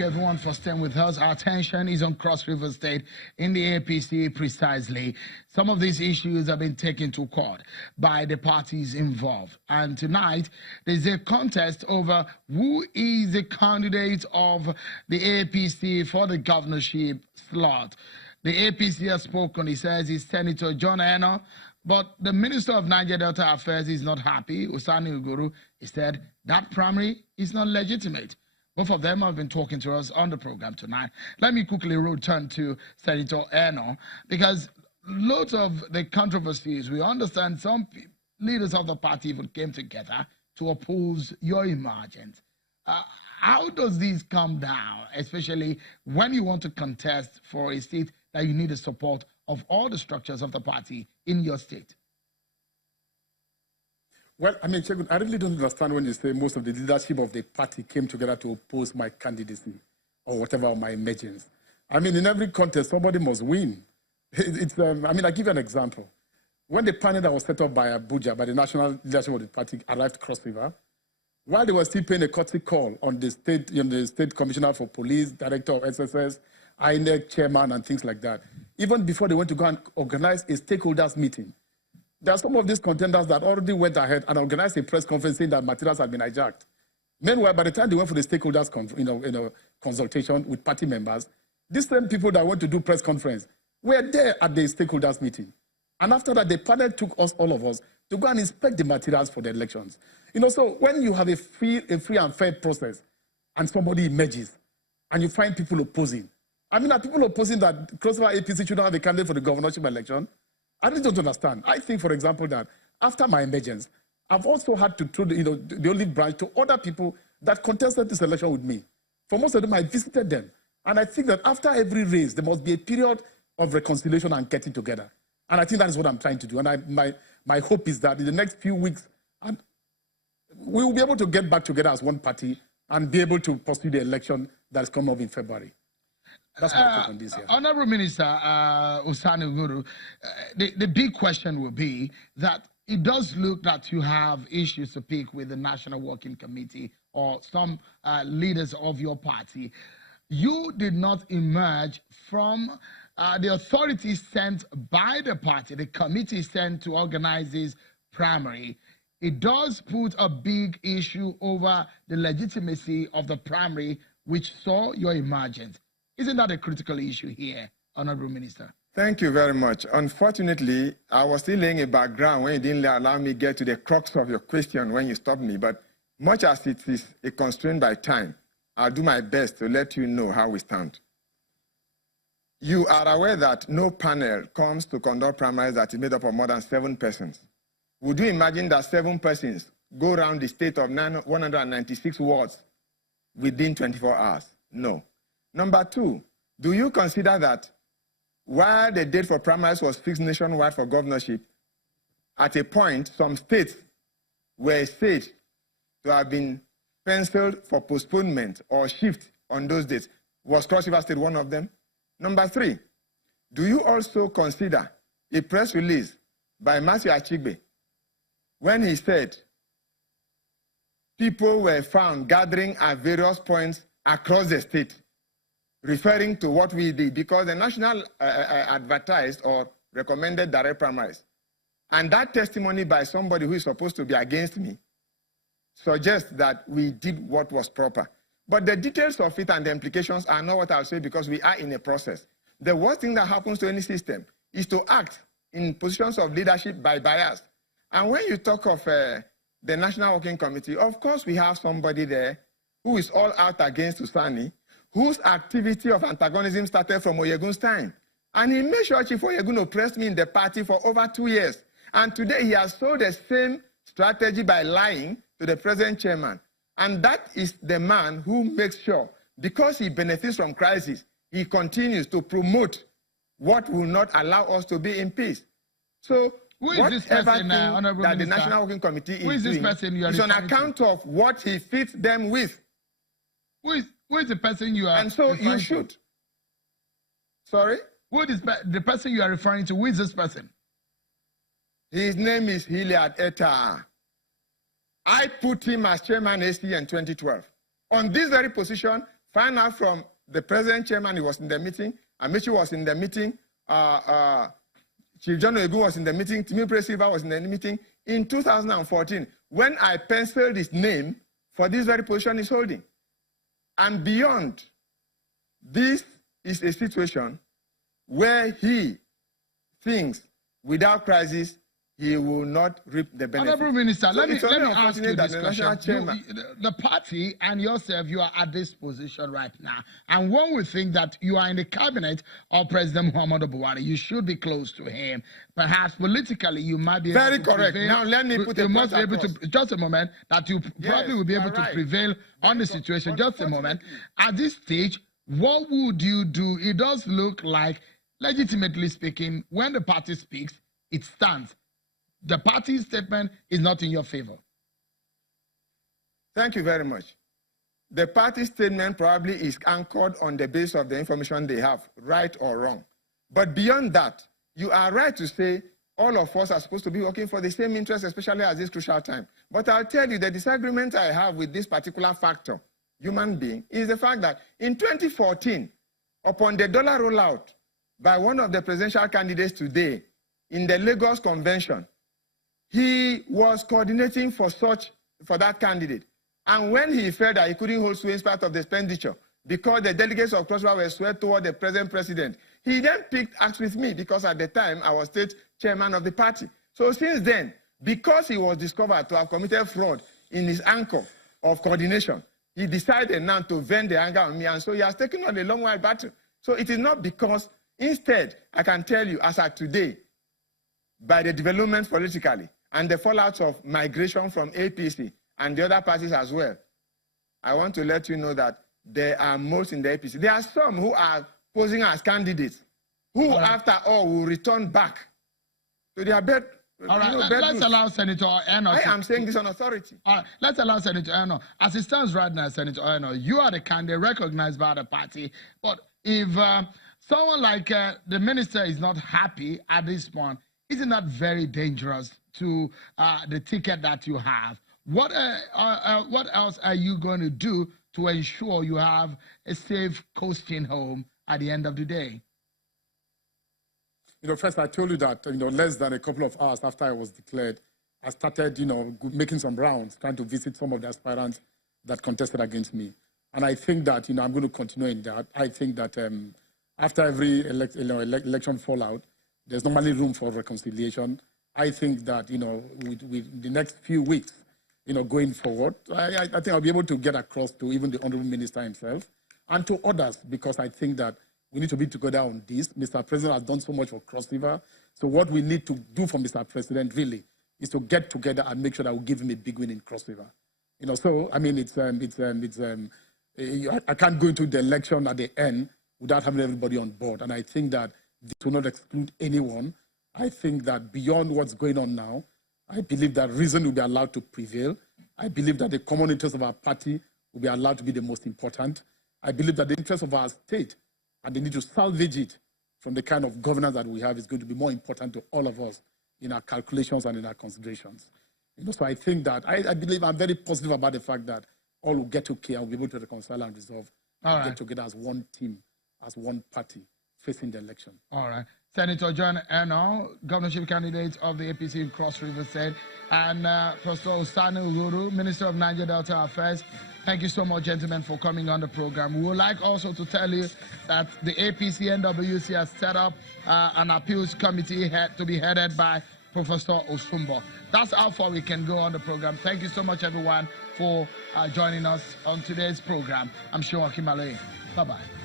you everyone for staying with us. Our attention is on Cross River State in the APC precisely. Some of these issues have been taken to court by the parties involved. And tonight, there's a contest over who is the candidate of the APC for the governorship slot. The APC has spoken. He says it's Senator John Enoh, but the Minister of Niger Delta Affairs is not happy. Uguru, he said that primary is not legitimate. Both of them have been talking to us on the program tonight. Let me quickly return to Senator Enoh, because lots of the controversies, we understand some leaders of the party even came together to oppose your emergence. How does this come down, especially when you want to contest for a seat that you need the support of all the structures of the party in your state? Well, I mean, I really don't understand when you say most of the leadership of the party came together to oppose my candidacy or whatever, my emergence. I mean, in every contest, somebody must win. I mean, I give you an example. When the panel that was set up by Abuja, by the national leadership of the party, arrived Cross River, while they were still paying a courtesy call on the state commissioner for police, director of SSS, INEC chairman, and things like that, even before they went to go and organize a stakeholders meeting, there are some of these contenders that already went ahead and organized a press conference saying that materials had been hijacked. Meanwhile, by the time they went for the stakeholders consultation with party members, these same people that went to do press conference were there at the stakeholders meeting. And after that, the panel took us, all of us, to go and inspect the materials for the elections. So when you have a free and fair process and somebody emerges and you find people opposing, I mean, are people opposing that Cross River APC should not have a candidate for the governorship election? I really don't understand. I think, for example, that after my emergence, I've also had to throw the olive branch to other people that contested this election with me. For most of them, I visited them. And I think that after every race, there must be a period of reconciliation and getting together. And I think that is what I'm trying to do. And my hope is that in the next few weeks, we will be able to get back together as one party and be able to pursue the election that's come up in February. That's my take on this here. Honorable Minister Uguru, the big question will be that it does look that you have issues to pick with the National Working Committee or some leaders of your party. You did not emerge from the authorities sent by the party, the committee sent to organize this primary. It does put a big issue over the legitimacy of the primary, which saw your emergence. Isn't that a critical issue here, Honorable Minister? Thank you very much. Unfortunately, I was still laying a background when you didn't allow me to get to the crux of your question when you stopped me. But much as it is a constraint by time, I'll do my best to let you know how we stand. You are aware that no panel comes to conduct primaries that is made up of more than 7 persons. Would you imagine that 7 persons go around the state of 196 wards within 24 hours? No. Number 2, do you consider that while the date for primaries was fixed nationwide for governorship, at a point, some states were said to have been penciled for postponement or shift on those dates? Was Cross River State one of them? Number 3, do you also consider a press release by Matthew Achigbe when he said people were found gathering at various points across the state, referring to what we did, because the national advertised or recommended direct primaries. And that testimony by somebody who is supposed to be against me suggests that we did what was proper. But the details of it and the implications are not what I'll say, because we are in a process. The worst thing that happens to any system is to act in positions of leadership by bias. And when you talk of the National Working Committee, of course we have somebody there who is all out against Usani, whose activity of antagonism started from Oyegun's time. And he made sure Chief Oyegun oppressed me in the party for over 2 years. And today he has sold the same strategy by lying to the present chairman. And that is the man who makes sure, because he benefits from crisis, he continues to promote what will not allow us to be in peace. So whatever thing that the National Working Committee is doing is on account of what he fits them with. Who is the person you are And so you should. Sorry? Who is the person you are referring to? Who is this person? His name is Hilliard Etta. I put him as chairman AC in 2012. On this very position Find out from the present chairman, he was in the meeting, Amici was in the meeting, Chief John Uguru was in the meeting, Timi Silva was in the meeting in 2014, when I penciled his name for this very position he's holding. And beyond, this is a situation where he thinks without crisis, he will not reap the benefit. Honourable Minister, So let me ask you that this the national chairman, the party and yourself, you are at this position right now. And one would think that you are in the cabinet of President Muhammadu Buhari. You should be close to him. Perhaps politically, you might be very able to correct. prevail. Now let me put you a must point be able across. to, just a moment, that you probably will be able to right. prevail on the situation. Just a moment. At this stage, what would you do? It does look like, legitimately speaking, when the party speaks, it stands. The party's statement is not in your favor. Thank you very much. The party statement probably is anchored on the basis of the information they have, right or wrong. But beyond that, you are right to say all of us are supposed to be working for the same interest, especially at this crucial time. But I'll tell you, the disagreement I have with this particular factor, human being, is the fact that in 2014, upon the dollar rollout by one of the presidential candidates today in the Lagos Convention, he was coordinating for that candidate. And when he felt that he couldn't hold sway in spite of the expenditure, because the delegates of Cross River were swayed toward the present president, he then picked acts with me, because at the time I was state chairman of the party. So since then, because he was discovered to have committed fraud in his anchor of coordination, he decided now to vent the anger on me, and so he has taken on a long while battle. So it is not because, instead, I can tell you, as at today, by the developments politically, and the fallout of migration from APC and the other parties as well, I want to let you know that there are most in the APC. There are some who are posing as candidates, who after all will return back to their bed. All right, let's allow Senator Enoh. I am saying this on authority. All right, let's allow Senator Enoh. As it stands right now, Senator Enoh, you are the candidate recognized by the party. But if someone like the minister is not happy at this point, isn't that very dangerous to the ticket that you have? What else are you going to do to ensure you have a safe coasting home at the end of the day? First I told you that, less than a couple of hours after I was declared, I started, making some rounds, trying to visit some of the aspirants that contested against me. And I think that, I'm going to continue in that. I think that after every election fallout, there's normally room for reconciliation. I think that, with the next few weeks, going forward, I think I'll be able to get across to even the Honorable Minister himself and to others, because I think that we need to be together on this. Mr. President has done so much for Cross River. So what we need to do for Mr. President really is to get together and make sure that we give him a big win in Cross River. So I mean, I can't go into the election at the end without having everybody on board. And I think that this will not exclude anyone. I think that beyond what's going on now, I believe that reason will be allowed to prevail. I believe that the common interest of our party will be allowed to be the most important. I believe that the interest of our state and the need to salvage it from the kind of governance that we have is going to be more important to all of us in our calculations and in our considerations. So I think that, I believe I'm very positive about the fact that all will get okay and will be able to reconcile and resolve and get together as one team, as one party facing the election. All right. Senator John Enoh, governorship candidate of the APC in Cross River State, and Professor Uguru, Minister of Niger Delta Affairs. Thank you so much, gentlemen, for coming on the program. We would like also to tell you that the APC NWC has set up an appeals committee to be headed by Professor Osumbo. That's how far we can go on the program. Thank you so much, everyone, for joining us on today's program. I'm Sean Kimale. Bye-bye.